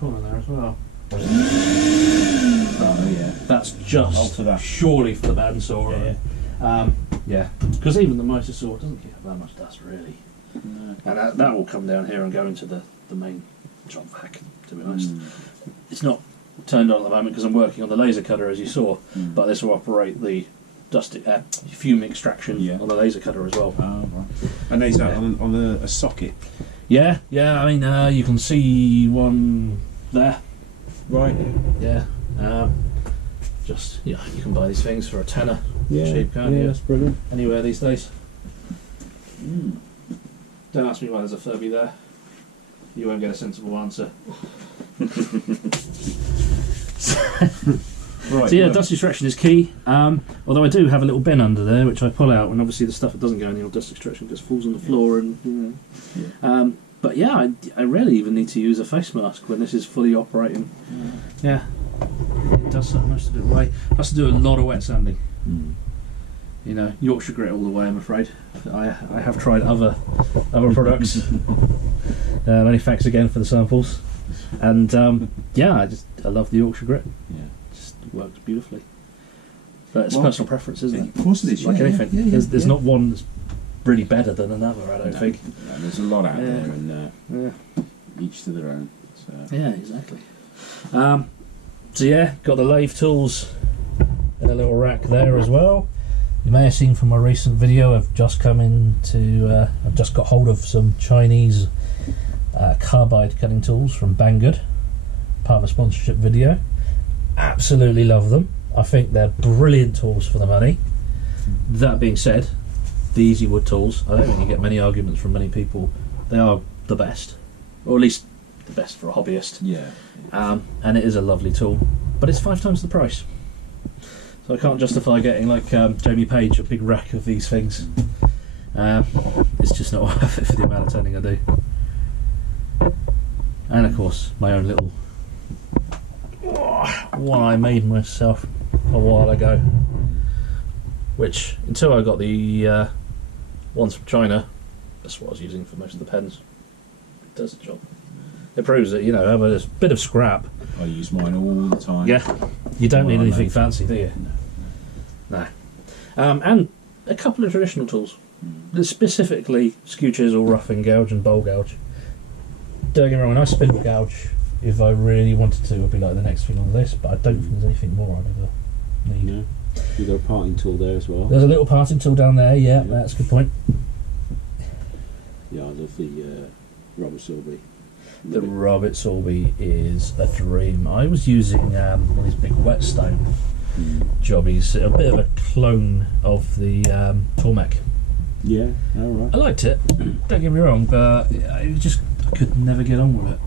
corner there as well. Oh yeah. That's just Alter that. surely for the bandsaw. Yeah, because even the motor saw doesn't kick up that much dust really. No. And that will come down here and go into the main shop vac, to be honest. It's not turned on at the moment because I'm working on the laser cutter, as you saw, but this will operate the fume extraction on the laser cutter as well. Oh, right. And is that on a socket? Yeah, I mean, you can see one there. Right. Yeah. You can buy these things for a tenner. Yeah, Cheap, can't you? that's brilliant. Anywhere these days. Don't ask me why there's a Furby there. You won't get a sensible answer. Right. So yeah, dust extraction is key. Although I do have a little bin under there, which I pull out, and obviously the stuff that doesn't go in the dust extraction just falls on the floor, and but yeah, I rarely even need to use a face mask when this is fully operating. Yeah, it does suck most of it away. Has to do a lot of wet sanding. You know, Yorkshire grit all the way. I'm afraid. I have tried other products. Many thanks again for the samples, and I love the Yorkshire grit. Yeah. Just works beautifully. But it's personal preference, isn't it? Of course it is. Like anything. There's not one that's really better than another. I don't think. No, there's a lot out there, and each to their own. So. Yeah, exactly. So yeah, got the lathe tools in a little rack there as well. You may have seen from my recent video, I've just got hold of some Chinese carbide cutting tools from Banggood, part of a sponsorship video. Absolutely love them. I think they're brilliant tools for the money. That being said, the Easy Wood tools, I don't think you get many arguments from many people. They are the best, or at least the best for a hobbyist. Yeah. And it is a lovely tool, but it's 5 times the price. So I can't justify getting, like Jamie Page, a big rack of these things. It's just not worth it for the amount of turning I do. And of course, my own little one I made myself a while ago, which, until I got the ones from China, that's what I was using for most of the pens. It does the job. It proves that, you know, have a bit of scrap. I use mine all the time. Yeah, you don't need anything fancy, do you? No. And a couple of traditional tools, specifically skew chisel, rough and gouge, and bowl gouge. Don't get me wrong, a nice spindle gouge, if I really wanted to, would be like the next thing on the list, but I don't think there's anything more I'd ever need. No. You've got a parting tool there as well. There's a little parting tool down there, yeah, that's a good point. Yeah, I love the Robert Sorby. The Robert Sorby is a dream. I was using one of these big whetstone jobbies, a bit of a clone of the Tormek. Yeah, alright. I liked it, don't get me wrong, but I could never get on with it.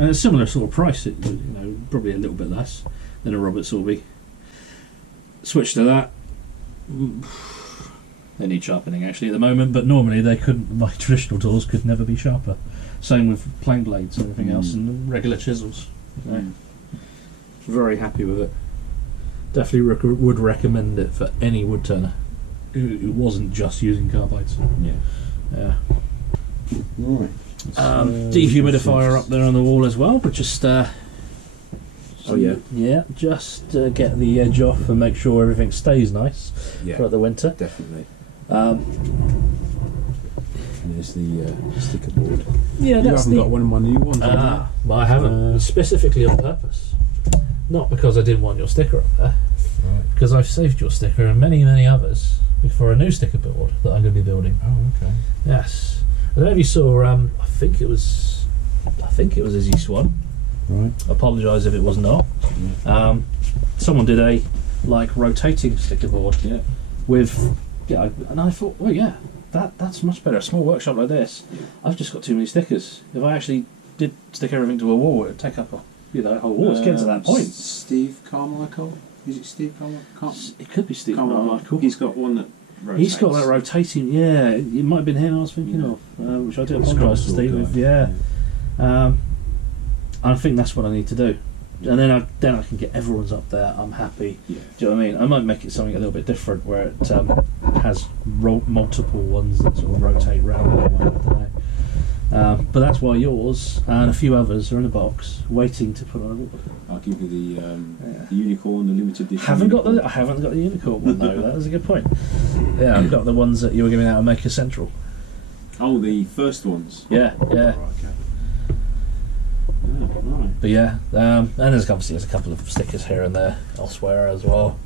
And a similar sort of price, it, you know, probably a little bit less than a Robert Sorby. Switched to that. They need sharpening actually at the moment, but normally they couldn't. My traditional tools could never be sharper. Same with plank blades and everything else, and regular chisels. So, very happy with it. Definitely would recommend it for any wood turner who wasn't just using carbides. Yeah. Right. Dehumidifier up there on the wall as well, but just Oh yeah. Yeah, just get the edge off and make sure everything stays nice throughout the winter. Definitely. Um, and there's the sticker board. Yeah, You that's haven't got one of my new ones. Well, I haven't, specifically on purpose. Not because I didn't want your sticker up there, because I've saved your sticker and many, many others for a new sticker board that I'm going to be building. Oh, okay. Yes. I don't know if you saw. I think it was Izzy Swan. Right. Apologise if it was not. Someone did a rotating sticker board with and I thought, well, yeah, that's much better. A small workshop like this, I've just got too many stickers. If I actually did stick everything to a wall, it would take up a whole wall. It's getting to that point. Steve Carmichael? Is it Steve Carmichael? It could be Steve Carmichael. Carmichael. He's got one that rotates. He's got that rotating. Yeah, it might have been him I was thinking of, which I do apologise to Steve. Yeah. I think that's what I need to do, and then I can get everyone's up there. I'm happy. Yeah. Do you know what I mean? I might make it something a little bit different, where it has multiple ones that sort of rotate round. I don't know. But that's why yours and a few others are in a box, waiting to put on a wall. I'll give you the unicorn, the limited edition. I haven't got the unicorn one though. That was a good point. Yeah, I've got the ones that you were giving out at Maker Central. Oh, the first ones. Yeah. Oh, okay. Yeah, right. But yeah, and there's a couple of stickers here and there elsewhere as well.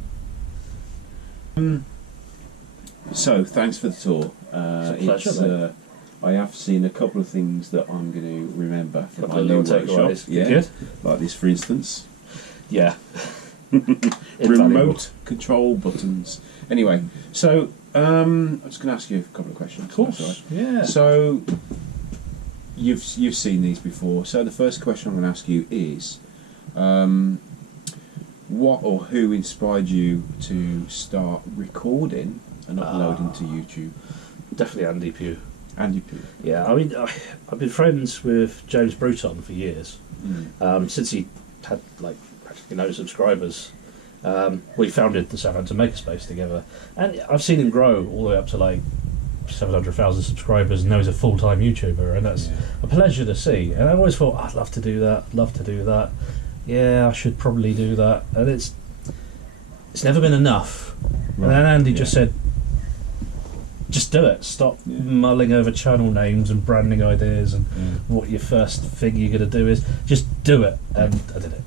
So thanks for the tour. It's a pleasure, I have seen a couple of things that I'm going to remember from Couple my of new little workshop. takeaways. Yeah, Good. like this, for instance. Yeah. Remote control buttons. Anyway, so I'm just going to ask you a couple of questions. Of course. That's all Yeah. right. So you've seen these before. So the first question I'm going to ask you is, what or who inspired you to start recording and uploading to YouTube? Definitely Andy Pugh. Andy Pugh. Yeah, I mean, I've been friends with James Bruton for years. Since he had practically no subscribers. We founded the Southampton Makerspace together, and I've seen him grow all the way up to 700,000 subscribers, and now he's a full-time YouTuber, and that's a pleasure to see. And I always thought, I'd love to do that. Yeah, I should probably do that, and it's never been enough. Right. And then Andy just said, just do it. Stop mulling over channel names and branding ideas and what your first thing you're going to do is. Just do it. And I did it.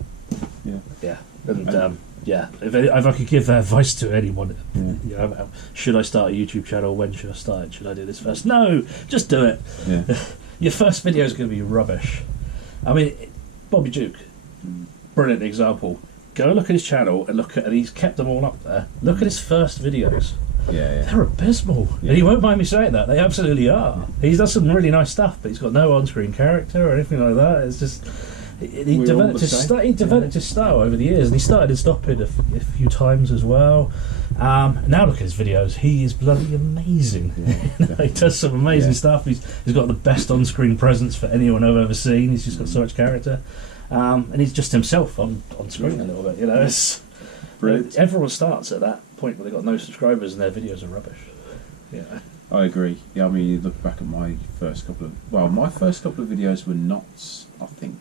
Yeah. Yeah. And yeah, if I could give advice to anyone, you know, should I start a YouTube channel? When should I start it? Should I do this first? No, just do it. Yeah. Your first video is going to be rubbish. I mean, Bobby Duke, brilliant example. Go look at his channel and and he's kept them all up there. Look at his first videos. Yeah. They're abysmal. Yeah. And he won't mind me saying that. They absolutely are. He does some really nice stuff, but he's got no on-screen character or anything like that. It's just... He developed his style over the years, and he started stopping a few times as well. Now look at his videos; he is bloody amazing. He does some amazing stuff. He's got the best on-screen presence for anyone I've ever seen. He's just got so much character, and he's just himself on screen a little bit. You know, it's brilliant. Everyone starts at that point where they've got no subscribers and their videos are rubbish. Yeah. I agree. Yeah, I mean, you look back at my first couple of videos were not, I think.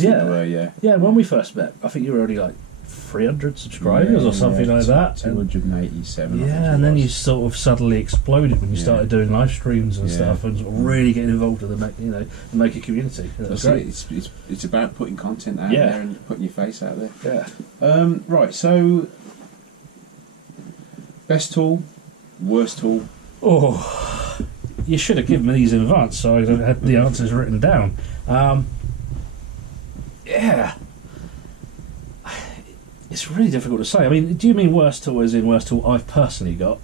Yeah, when we first met, I think you were only like 300 subscribers or something like that. 287. Yeah, and then you sort of suddenly exploded when you started doing live streams and stuff, and sort of really getting involved in the maker community. That's great. It's about putting content out there and putting your face out there. Yeah. Right. So, best tool, worst tool. Oh, you should have given me these in advance, so I had the answers written down. Yeah. It's really difficult to say. I mean, do you mean worst tool as in worst tool I've personally got?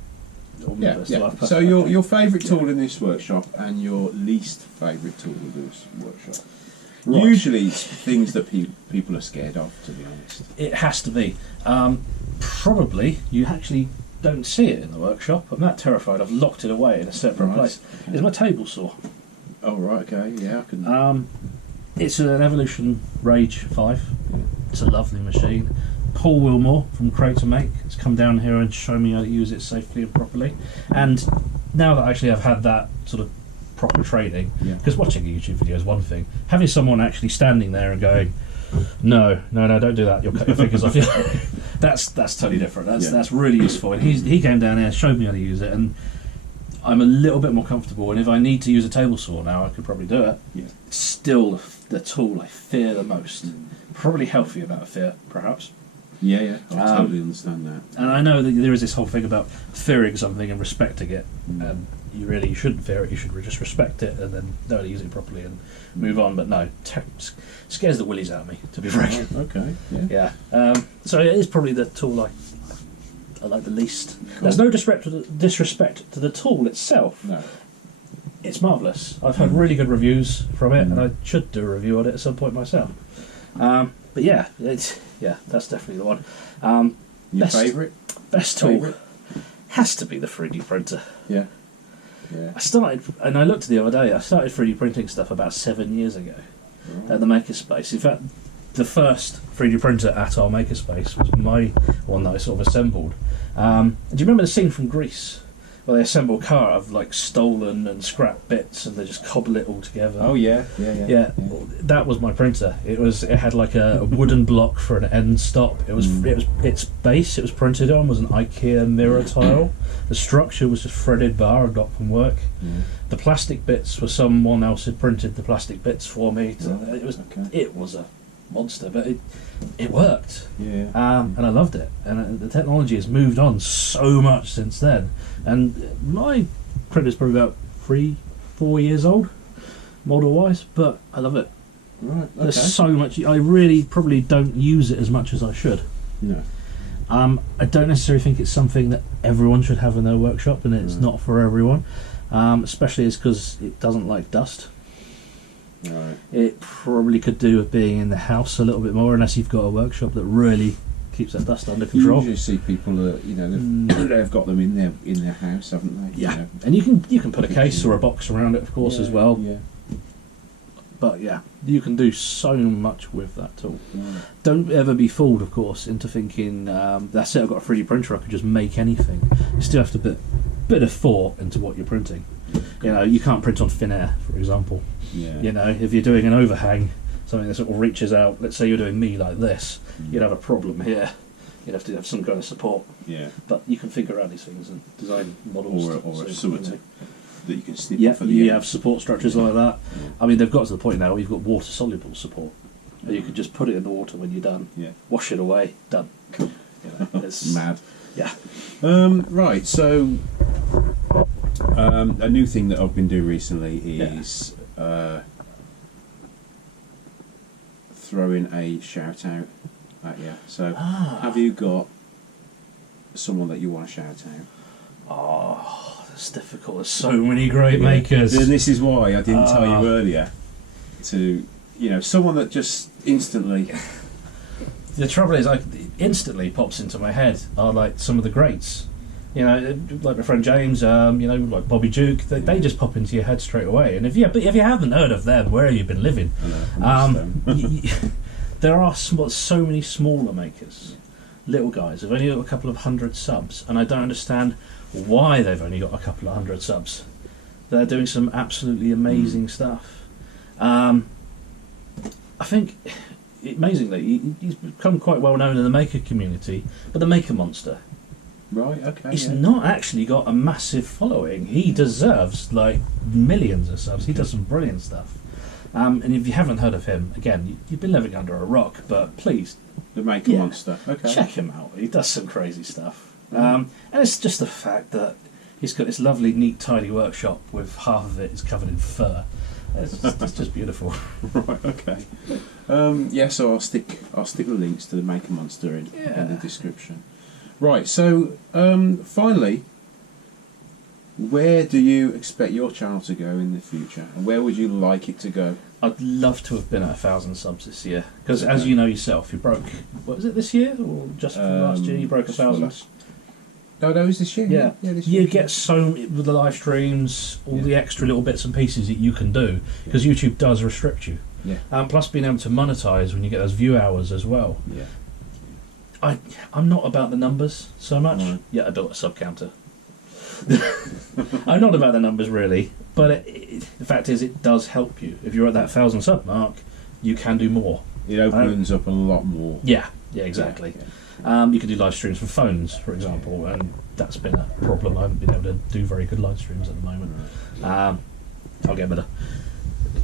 Yeah. So your favourite tool in this workshop and your least favourite tool in this workshop? Right. Usually it's things that people are scared of, to be honest. It has to be. Probably you actually don't see it in the workshop. I'm that terrified. I've locked it away in a separate place. Okay. It's my table saw. Oh, right, okay. Yeah, I can... It's an Evolution Rage 5. It's a lovely machine. Paul Wilmore from Creator Make has come down here and shown me how to use it safely and properly. And now that actually I've had that sort of proper training, because watching a YouTube video is one thing, having someone actually standing there and going, no, don't do that, you'll cut your fingers off. That's totally different. That's really useful. And he came down here and showed me how to use it, and I'm a little bit more comfortable. And if I need to use a table saw now, I could probably do it. Yeah. It's still the tool I fear the most. Probably healthy amount of fear, perhaps. Yeah, I totally understand that. And I know that there is this whole thing about fearing something and respecting it. And you shouldn't fear it, you should just respect it and then know how to use it properly and move on. But no, scares the willies out of me, to be frank. Okay, yeah. So it is probably the tool I like the least. Cool. There's no disrespect to the tool itself. No. It's marvellous. I've had really good reviews from it, and I should do a review on it at some point myself. But yeah, that's definitely the one. Your favourite? Best tool has to be the 3D printer. Yeah. I started, and I looked the other day, I started 3D printing stuff about 7 years ago at the Makerspace. In fact, the first 3D printer at our Makerspace was my one that I sort of assembled. Do you remember the scene from Greece? Well, they assemble a car of like stolen and scrap bits, and they just cobble it all together. Oh yeah. That was my printer. It had like a wooden block for an end stop. Its base it was printed on was an IKEA mirror tile. The structure was just threaded bar I got from work. The plastic bits were someone else had printed the plastic bits for me. It was a monster, but it worked. And I loved it. And the technology has moved on so much since then. And my printer's probably about 3-4 years old, model-wise, but I love it. Right. Okay. There's so much. I really probably don't use it as much as I should. No. I don't necessarily think it's something that everyone should have in their workshop, and it's not for everyone. Especially it's because it doesn't like dust. Right. It probably could do with being in the house a little bit more, unless you've got a workshop that really keeps that dust under control. You usually see people that they've got them in their house, haven't they? Yeah, and you can put a case or a box around it, of course, as well. Yeah. But yeah, you can do so much with that tool. Right. Don't ever be fooled, of course, into thinking that's it. I've got a 3D printer, I could just make anything. You still have to put a bit of thought into what you're printing. You can't print on thin air, for example. Yeah. If you're doing an overhang, something that sort of reaches out. Let's say you're doing me like this, you'd have a problem here. You'd have to have some kind of support. Yeah. But you can figure out these things and design models. Or a suet that you can snip Yeah, off of the you end. have support structures like that. I mean, they've got to the point now where you've got water-soluble support. And you could just put it in the water when you're done. Yeah. Wash it away. Done. You know, it's Mad. Yeah. Right. So a new thing that I've been doing recently is throwing a shout out at you. So have you got someone that you want to shout out? Oh, that's difficult. There's so many great makers. And this is why I didn't tell you earlier to, someone that just instantly... The trouble is, instantly pops into my head are like some of the greats. Like my friend James, like Bobby Duke, they just pop into your head straight away. And if you haven't heard of them, where have you been living? There are so many smaller makers, little guys, who've only got a couple of 100 subs, and I don't understand why they've only got a couple of 100 subs. They're doing some absolutely amazing stuff. I think, amazingly, he's become quite well known in the maker community, but the Maker Monster. Right, okay. He's not actually got a massive following. He deserves like millions of subs. He does some brilliant stuff. And if you haven't heard of him, again, you've been living under a rock, but please... The Maker Monster, okay. Check him out. He does some crazy stuff. And it's just the fact that he's got this lovely, neat, tidy workshop with half of it is covered in fur. It's just beautiful. Right, okay. So I'll stick the links to the Maker Monster in the description. Right, so finally, where do you expect your channel to go in the future, and where would you like it to go? I'd love to have been at 1,000 subs this year, because as you know yourself, you broke. What was it this year, or just from last year? You broke 1,000. No, that was this year. Yeah, this year. You get so with the live streams, all the extra little bits and pieces that you can do, because YouTube does restrict you. Yeah. Plus, being able to monetize when you get those view hours as well. Yeah. I'm not about the numbers so much. Right. Yeah, I built a sub counter. I'm not about the numbers really, but the fact is, it does help you. If you're at that 1,000 sub mark, you can do more. It opens up a lot more. Yeah, exactly. Yeah. You can do live streams from phones, for example, and that's been a problem. I haven't been able to do very good live streams at the moment. I'll get better.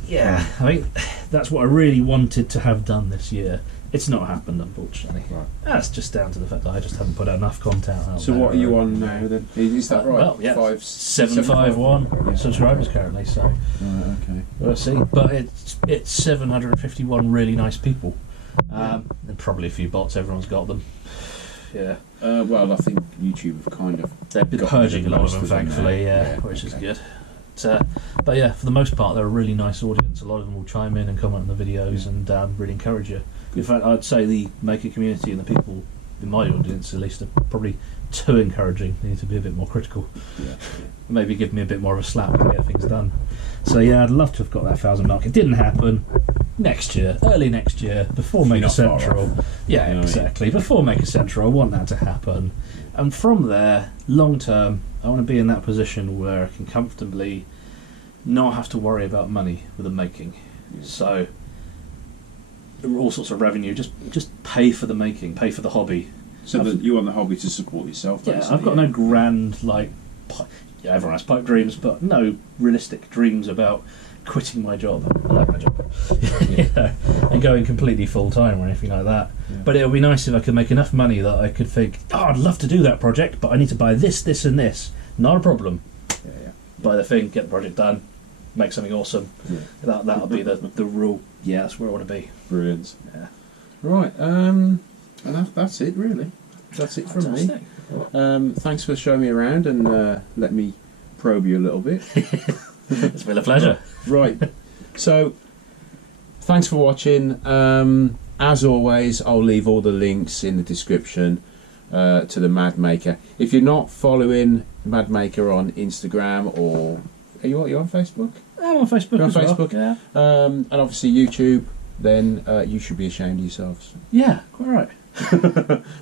Yeah, I mean, that's what I really wanted to have done this year. It's not happened, unfortunately. Right. That's just down to the fact that I just haven't put enough content out. So what are you on now then? Is that right? Well, yeah, 751 subscribers currently. So, right, okay. We'll see. But it's 751 really nice people. And probably a few bots. Everyone's got them. Yeah. Well, I think YouTube have kind of they've been purging a lot of them, thankfully. Which is good. But yeah, for the most part, they're a really nice audience. A lot of them will chime in and comment on the videos and really encourage you. In fact, I'd say the maker community and the people in my audience, at least, are probably too encouraging. They need to be a bit more critical. Yeah. Maybe give me a bit more of a slap to get things done. So yeah, I'd love to have got that 1,000 mark. It didn't happen. Next year, early next year, before Maker Central. Yeah, exactly. Before Maker Central, I want that to happen. And from there, long term, I want to be in that position where I can comfortably not have to worry about money with the making. So all sorts of revenue, just pay for the making, pay for the hobby. So that you want the hobby to support yourself. Yeah, I've got no grand everyone has pipe dreams, but no realistic dreams about quitting my job. I like my job. And going completely full time or anything like that. Yeah. But it would be nice if I could make enough money that I could think, I'd love to do that project, but I need to buy this, this, and this. Not a problem. Buy the thing, get the project done, make something awesome. Yeah. That'll be the rule. Yeah, that's where I want to be. Brilliant. Yeah. Right. And that's it, really. That's it from me. Thanks for showing me around and let me probe you a little bit. It's been a pleasure. Right. So, thanks for watching. As always, I'll leave all the links in the description to the Mad Maker. If you're not following Mad Maker on Instagram or... Are you on Facebook? I'm on Facebook. You're on Facebook? Yeah. And obviously YouTube, then you should be ashamed of yourselves. Yeah, quite right.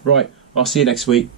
Right. I'll see you next week.